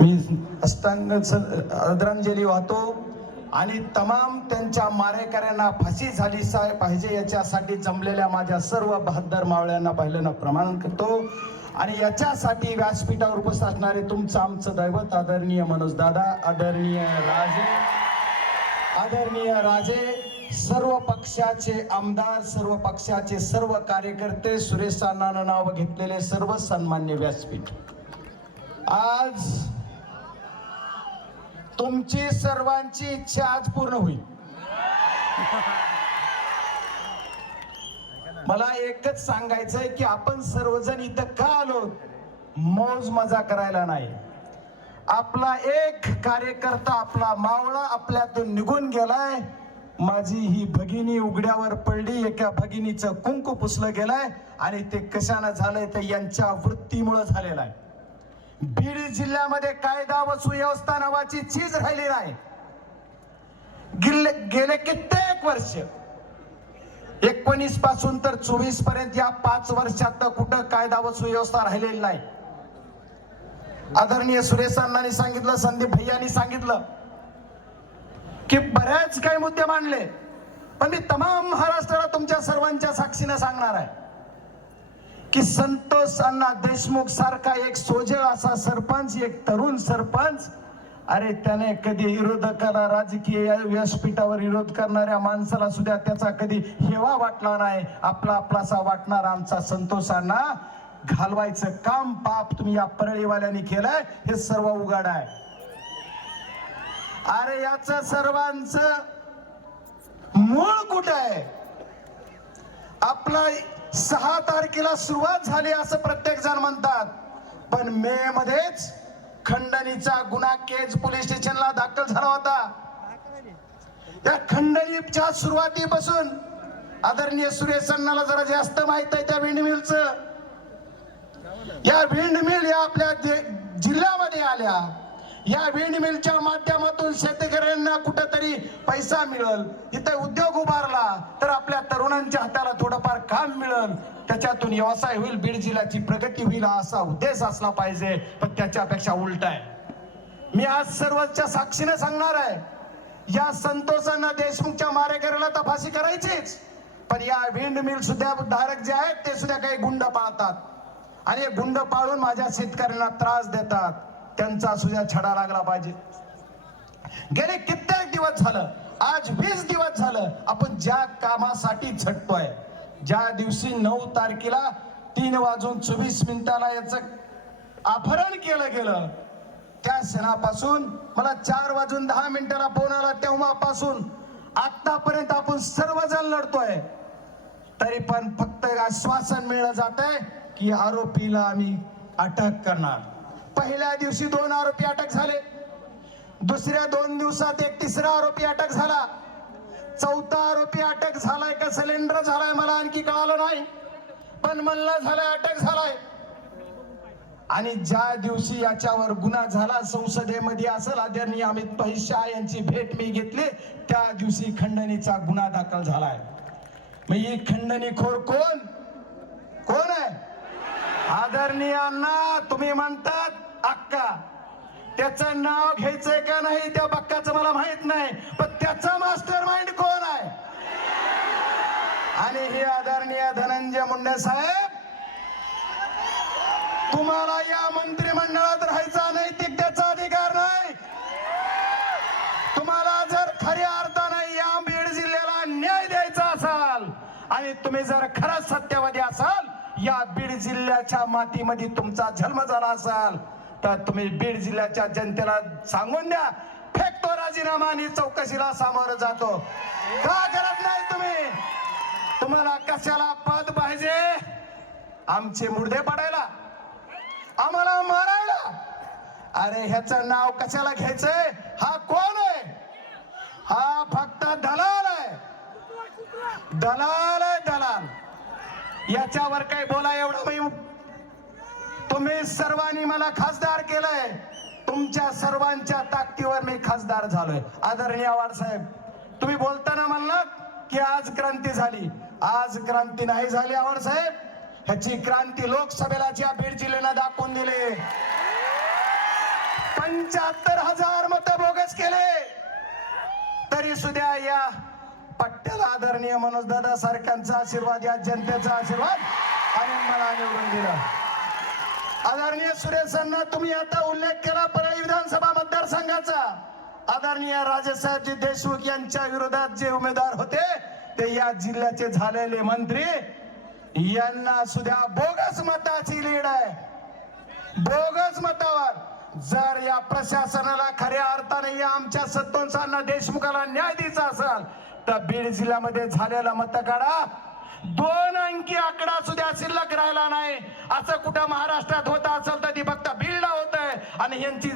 मी अष्टांग आदरांजली वाहतो. आणि तमाम त्यांच्या मारेकऱ्यांना फाशी झाली पाहिजे याच्यासाठी जमलेल्या माझ्या सर्व बहादर मावळ्यांना पहिल्यांदा प्रमाण करतो. आणि याच्यासाठी व्यासपीठावर उपस्थित असणारे तुमचं आमचं दैवत आदरणीय मनोज दादा आदरणीय राजे आदरणीय राजे सर्व पक्षाचे आमदार सर्व पक्षाचे सर्व कार्यकर्ते सुरेश अण्णांना नाव घेतलेले सर्व सन्मान्य व्यासपीठ. आज तुमची सर्वांची इच्छा आज पूर्ण होईल. मला एकच सांगायचंय की आपण सर्वजण इथं का आलो? मौज मजा करायला नाही. आपला एक कार्यकर्ता आपला मावळा आपल्यातून निघून गेलाय. माझी ही भगिनी उघड्यावर पडली एका भगिनीचं कुंकू पुसलं गेलाय आणि ते कशानं झालंय ते यांच्या वृत्तीमुळं झालेलं आहे. बीड जिल्ह्यामध्ये कायदा व सुव्यवस्था नावाची चीज राहिली नाही. गिल्ले गेले कित्येक वर्ष. एकोणीसपासून तर चोवीसपर्यंत या पाच वर्षात तर कुठं कायदा व सुव्यवस्था राहिलेली नाही. आदरणीय सुरेश अण्णांनी सांगितलं संदीप भैयानी सांगितलं की बऱ्याच काही मुद्दे मांडले पण मी तमाम महाराष्ट्राला तुमच्या सर्वांच्या साक्षीने सांगणार आहे. की संतोष अण्णा देशमुख सारखा एक सोजेळ असा सरपंच एक तरुण सरपंच. अरे त्याने कधी विरोधकाला राजकीय व्यासपीठावर विरोध करणाऱ्या माणसाला सुद्धा त्याचा कधी हेवा वाटला नाही. आपला आपलासा वाटणार आमचा संतोषांना घालवायचं काम पाप तुम्ही या परळीवाल्यांनी केलंय हे सर्व उघड आहे. अरे याच सर्वांचं मूळ कुठं आहे? आपला सहा तारखेला सुरुवात झाली असं प्रत्येक जण म्हणतात. पण मे मध्येच खंडणीचा गुन्हा केज पोलीस स्टेशनला दाखल झाला होता. त्या खंडणीच्या सुरुवातीपासून आदरणीय सुरेश अण्णाला जरा जास्त माहीत आहे त्या विंडमिलच या विंडमिल या आपल्या जिल्ह्यामध्ये आल्या. या विंडमिलच्या माध्यमातून शेतकऱ्यांना कुठेतरी पैसा मिळल. इथे उद्योग उभारला तर आपल्या तरुणांच्या हाताला थोडंफार काम मिळल त्याच्यातून व्यवसाय होईल बीड जिल्ह्याची प्रगती होईल हा असा उद्देश असला पाहिजे. पण त्याच्यापेक्षा उलट आहे. मी आज सर्वच्या साक्षीने सांगणार आहे या संतोषांना देशमुखच्या मारेकऱ्याला तर फाशी करायचीच. पण या विंड मिल सुद्धा धारक जे आहेत ते सुद्धा काही गुंड पाळतात आणि गुंड पाळून माझ्या शेतकऱ्यांना त्रास देतात. त्यांचा सुद्धा छडा लागला पाहिजे. गेले कित्येक दिवस झालं आज वीस दिवस झालं आपण ज्या कामासाठी झटतोय ज्या दिवशी नऊ तारखेला तीन वाजून चोवीस मिनिटाला याचं अपहरण केलं गेलं त्या क्षणापासून मला चार वाजून दहा मिनिटाला फोन आला तेव्हापासून. आतापर्यंत आपण सर्वजण लढतोय. तरी पण फक्त आश्वासन मिळलं जात आहे की आरोपीला आम्ही अटक करणार. पहिल्या दिवशी दोन आरोपी अटक झाले. दुसऱ्या दोन दिवसात एक तिसरा आरोपी अटक झाला. चौथा आरोपी अटक झालाय का? सिलेंडर झालाय मला आणखी कळालं नाही. पण म्हणलं झालाय अटक झालाय. आणि ज्या दिवशी याच्यावर गुन्हा झाला संसदेमध्ये असेल आदरणीय अमित भाई शाह यांची भेट मी घेतली त्या दिवशी खंडणीचा गुन्हा दाखल झालाय. मग ही खंडणीखोर कोण? कोण आहे? आदरणीय अण्णा तुम्ही म्हणतात अक्का. त्याचं नाव घ्यायचंय का नाही त्या बक्काचं मला माहीत नाही पण त्याचा मास्टर माइंड कोण आहे? आणि हे आदरणीय धनंजय मुंडे साहेब तुम्हाला या मंत्रिमंडळात राहायचा नैतिकतेचा अधिकार नाही. तुम्हाला जर खऱ्या अर्थाने या बीड जिल्ह्याला न्याय द्यायचा असाल आणि तुम्ही जर खरंच सत्यवादी असाल या बीड जिल्ह्याच्या मातीमध्ये तुमचा जन्म झाला असाल तर तुम्ही बीड जिल्ह्याच्या जनतेला सांगून द्या फेकतो राजीनामा आणि चौकशीला सामोरं जातो. का करत नाही तुम्ही? तुम्हाला कशाला पद पाहिजे? आमचे मुर्दे पडायला. आम्हाला मारायला. अरे ह्याचं नाव कशाला घ्यायचंय? हा कोण आहे? हा फक्त दलाल आहे. दलाल आहे दलाल. याच्यावर काही बोला एवढं मी. तुम्ही सर्वांनी मला खासदार केलंय. तुमच्या सर्वांच्या ताकदीवर मी खासदार झालोय. आदरणीय आवाड साहेब तुम्ही बोलताना म्हणलात की आज क्रांती झाली. आज क्रांती नाही झाली आवाड साहेब. ह्याची क्रांती लोकसभेला ज्या बीड जिल्ह्यानं दाखवून दिले. पंच्याहत्तर हजार मत बोगस केले. तरी सुद्धा या पट्ट्याला आदरणीय मनोज दादा सारख्यांचा आशीर्वाद या जनतेचा आशीर्वाद आणि मला निवडून दिलं. आदरणीय सुरेशांना तुम्ही आता उल्लेख केला परळी विधानसभा मतदारसंघाचा. आदरणीय राजेसाहेबजी देशमुख यांच्या विरोधात जे उमेदवार होते ते या जिल्ह्याचे झालेले मंत्री. यांना सुद्धा बोगस मताची लीड आहे. बोगस मतावर. जर या प्रशासनाला खऱ्या अर्थाने या आमच्या सत्तोंसांना देशमुखाला न्याय द्यायचा असेल तर बीड जिल्ह्यामध्ये झालेला मतकाढा दोन अंकी आकडा सुद्धा शिल्लक राहिला नाही. असं कुठं महाराष्ट्रात होत असेल तर ती फक्त बीडला होत आहे. आणि यांची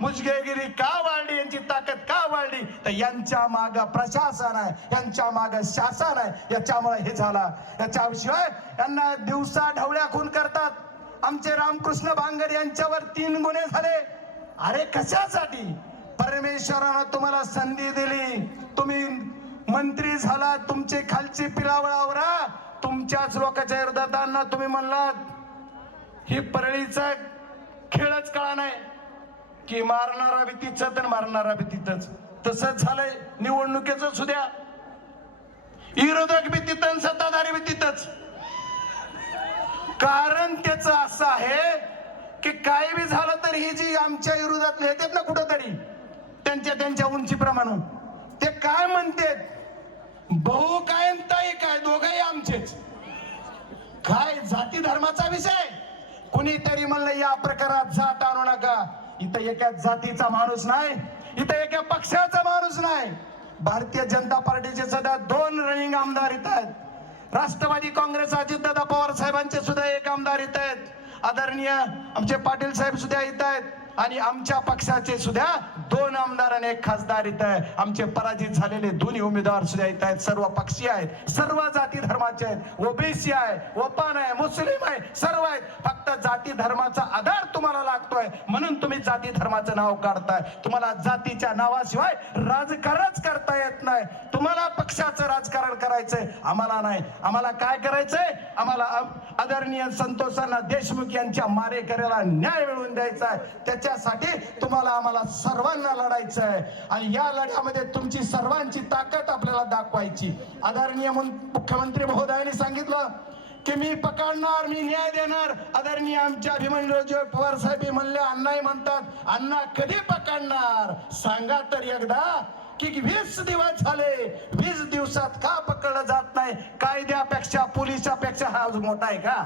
मुजगेगिरी का वाढली? यांची ताकद का वाढली? तर यांच्या माग प्रशासन आहे. यांच्या माग शासन आहे. याच्यामुळे हे झाला. याच्याशिवाय यांना दिवसा ढवळ्या खून करतात. आमचे रामकृष्ण भांगर यांच्यावर तीन गुन्हे झाले. अरे कशासाठी? परमेश्वरानं तुम्हाला संधी दिली. तुम्ही मंत्री झाला तुमचे खालची पिलावळावरा तुमच्याच लोकांच्या विरोधात तुम्ही म्हणलात. ही परळीचा खेळच कळा नाही. की मारणारा बी तिथं तर मारणारा बी तिथंच. तसंच झालंय निवडणुकीचं सुद्या. विरोधक बी तिथं आणि सत्ताधारी बी तिथंच. कारण त्याच असं आहे की काय बी झालं तर ही जी आमच्या विरोधात येतात ना कुठंतरी त्यांच्या त्यांच्या उंचीप्रमाणे ते काय म्हणतात? भाऊ काय ताई काय? दोघंही आमचेच. काय? जाती धर्माचा विषय? कुणीतरी म्हणलं या प्रकारात जात आणू नका. इथं एका जातीचा माणूस नाही इथं एका पक्षाचा माणूस नाही. भारतीय जनता पार्टीचे सध्या दोन रनिंग आमदार इथं आहेत. राष्ट्रवादी काँग्रेस अजितदादा पवार साहेबांचे सुद्धा एक आमदार इथं आहेत. आदरणीय आमचे पाटील साहेब सुद्धा इथं आहेत. आणि आमच्या पक्षाचे सुद्धा दोन आमदार आणि एक खासदार इथं आहे. आमचे पराजित झालेले दोन्ही उमेदवार सुद्धा इथं आहेत. सर्व पक्षी आहेत. सर्व जाती धर्माचे आहेत. ओबीसी आहे ओपान आहे मुस्लिम आहे सर्व आहेत. फक्त जाती धर्माचा आधार तुम्हाला लागतोय. म्हणून तुम्ही जाती धर्माचं नाव काढताय. तुम्हाला जातीच्या नावाशिवाय राजकारणच करता येत नाही. तुम्हाला पक्षाचं राजकारण करायचंय. आम्हाला नाही. आम्हाला काय करायचंय? आम्हाला आदरणीय संतोषांना देशमुख यांच्या मारेकऱ्याला न्याय मिळवून द्यायचा आहे. त्याच्यासाठी तुम्हाला आम्हाला सर्वांना लढायचं आहे आणि या लढ्यामध्ये तुमची सर्वांची ताकद आपल्याला दाखवायची. आदरणीय मुख्यमंत्री महोदयांनी सांगितलं की मी पकडणार मी न्याय देणार. आदरणीय आमच्या अभिमन्यू पवार साहेब म्हणले अण्णाही म्हणतात. अण्णा कधी पकडणार? सांगा तर एकदा की वीस दिवस झाले वीस दिवसात का पकडलं जात नाही? कायद्यापेक्षा पोलिसापेक्षा हा मोठा आहे का?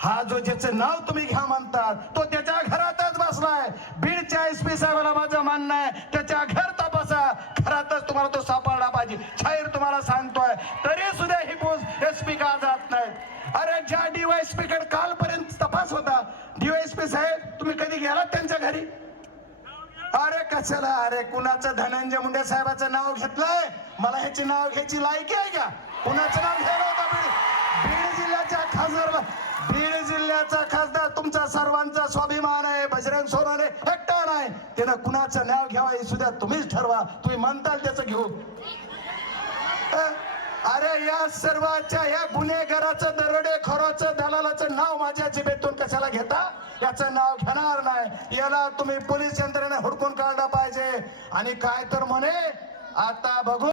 हा जो ज्याचं नाव तुम्ही घ्या म्हणतात तो त्याच्या घरातच बसलाय. बीडच्या एस पी साहेबाला माझं म्हणणं आहे त्याच्या घर तपासा घरातच तुम्हाला तो सापडला पाहिजे. शाहीर तुम्हाला सांगतोय तरी सुद्धा ही पोस्ट एस पी का जात नाहीत. अरे ज्या डीवायसपी कडे कालपर्यंत तपास होता डीवायसपी साहेब तुम्ही कधी गेलात त्यांच्या घरी? अरे कशाला? अरे कुणाचं धनंजय मुंडे साहेबाचं नाव घेतलंय? मला ह्याची नाव घ्यायची लायकी आहे का? कुणाचं नाव घ्यायला होता? बीड बीड जिल्ह्याच्या खासदार पुण्याचा खासदार तुमचा सर्वांचा स्वाभिमान आहे. बजरंग सोनाने एकटा नाही. त्यानं कुणाचं नाव घ्यावा हे सुद्धा तुम्हीच ठरवा. तुम्ही म्हणताल त्याचं घेऊ अरे या सर्वाच्या या गुन्हेगाराचं दरोडेखोराचं दलालाचं नाव माझ्या जिबेतून कशाला घेता? याचं नाव घेणार नाही. याला तुम्ही पोलीस यंत्रणेने हुडकून काढलं पाहिजे. आणि काय तर म्हणे आता बघू